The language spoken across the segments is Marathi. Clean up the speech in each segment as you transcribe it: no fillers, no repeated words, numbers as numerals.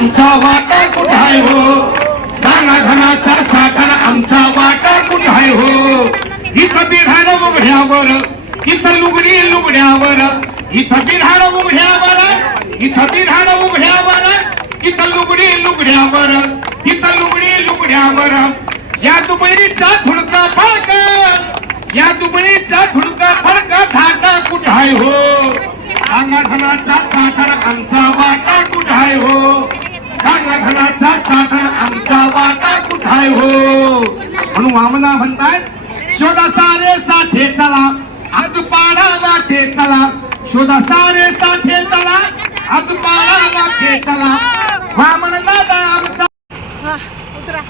आमचा वाटा कुठं आहे हो, सांगा धनाचा साठा आमचा वाटा कुठं आहे हो. इथं बिरहाड उघड्यावर, इथं लुगडी लुगड्यावर, इथं बिरहाड उघड्यावर, इथं बिरहाड उघड्यावर, इथं लुगडी लुगड्यावर, इथं लुगडी लुगड्यावर. या दुबईचा थुडका फडका, या दुबईचा थुडका फडका धाटा कुठं आहे हो, सांगा धनाचा साठा आमचा वाटा कुठं आहे हो, सांगा धनाचा साठा आमचा वाटा कुठं आहे हो. म्हणून वामना म्हणतायत शोधा सारे साठे चला, आज पाडा वाटे चला, शोधा सारे साठे चला, आज पाडा वाटे चला. वामन दादा आमचा. उतरा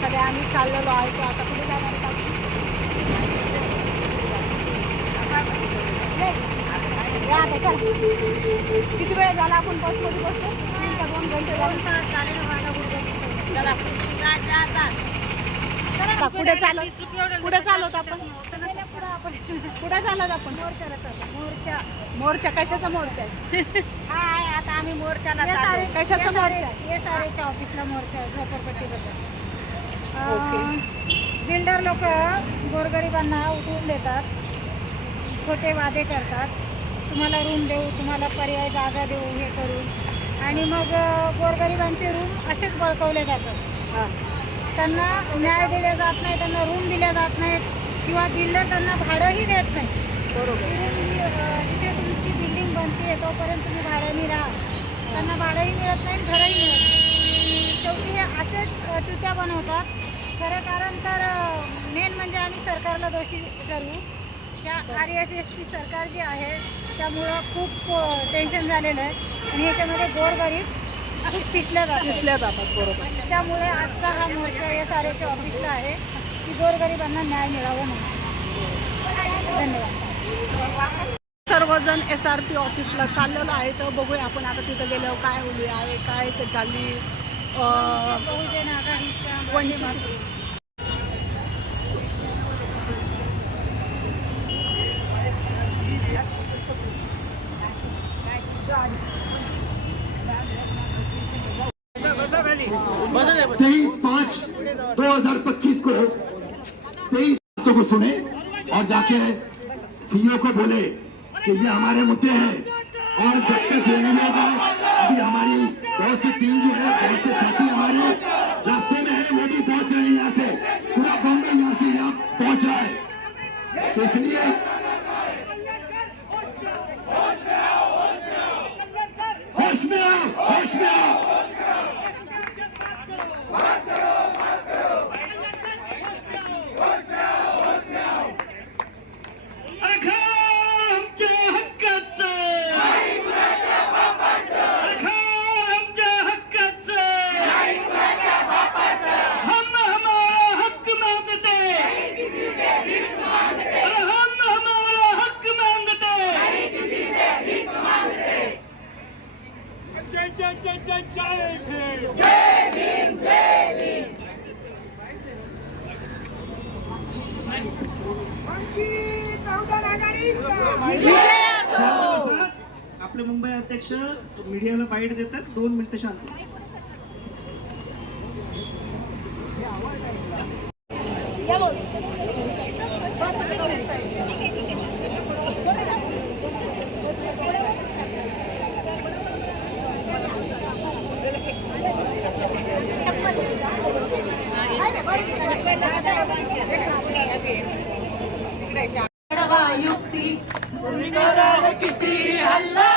सगळे आम्ही चाललेलो आहे तो आता कुठे जाणार चल. किती वेळ झाला आपण बसमध्ये बसतो, 2 घंटे पुढे चालवत आपण पुढे चालत आपण मोर्चा. मोर्चा कशाचा मोर्चा आहे? आता आम्ही मोर्चाला कशाचा मोर्चा? SRAच्या ऑफिसला मोर्चा आहे झोपडपट्टीबद्दल. बिल्डर लोक गोरगरिबांना उठवून देतात, खोटे वादे करतात, तुम्हाला रूम देऊ, तुम्हाला पर्याय जागा देऊ, हे करू, आणि मग गोरगरिबांचे रूम असेच बळकवले जातात. त्यांना न्याय दिला जात नाही, त्यांना रूम दिल्या जात नाहीत, किंवा बिल्डर त्यांना भाडंही देत नाही. बरोबर. जिथे तुमची बिल्डिंग बनते तोपर्यंत तुम्ही भाड्याने राहा, त्यांना भाडंही मिळत नाही, घरही मिळत नाही. शेवटी हे असेच चुत्या बनवतात. खरं कारण तर मेन म्हणजे आम्ही सरकारला दोषी करू. त्या RSSची सरकार जी आहे त्यामुळं खूप टेन्शन झालेलं आहे, आणि ह्याच्यामध्ये गोरगरीब खूप पिसल्या जातात. बरोबर. त्यामुळे आजचा हा मोर्चा SRAच्या ऑफिसला आहे की गोरगरिबांना न्याय मिळावा म्हणून. धन्यवाद. सर्वजण SRP ऑफिसला चाललेलो आहे, तर बघूया आपण आता तिथं गेल्यावर काय होली आहे, काय ते झाली. बहुजन आघाडीच्या वंचित. तेईस 5/2025 को 23 बातों को सुने और जाके CEO को बोले कि ये हमारे मुद्दे हैं, और जब तक ये नहीं होगा, अभी हमारी बहुत सी टीम जो है, बहुत से साथी हमारे रास्ते में है, वो भी पहुंच रहे हैं. यहाँ से पूरा बॉम्बे यहाँ से यहाँ पहुंच रहा है, तो इसलिए होश में आओ, होश में आओ. आपले मुंबई अध्यक्ष मीडियाला बाईट देतात. 2 मिनिटं शांत. युक्ती किती हल्ला